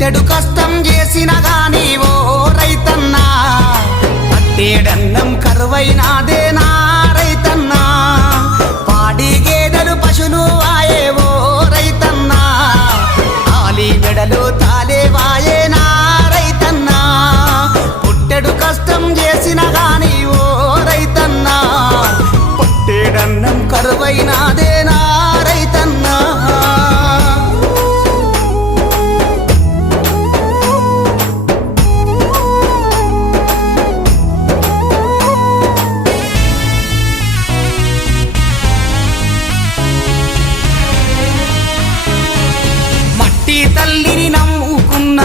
పుట్టెడు కష్టం చేసిన గాని ఓ రైతన్నా పట్టేడన్నం కరువైనాదేనా రైతన్నా పాడి గేదెలు పశులు వాయేవో రైతన్నా ఆలి మెడలు తాలే వాయేనా రైతన్నా పుట్టెడు కష్టం చేసిన గాని ఓ రైతన్నా పట్టేడన్నం కరువైనాదేనా రైతన్నా తల్లిని నమ్ముకున్న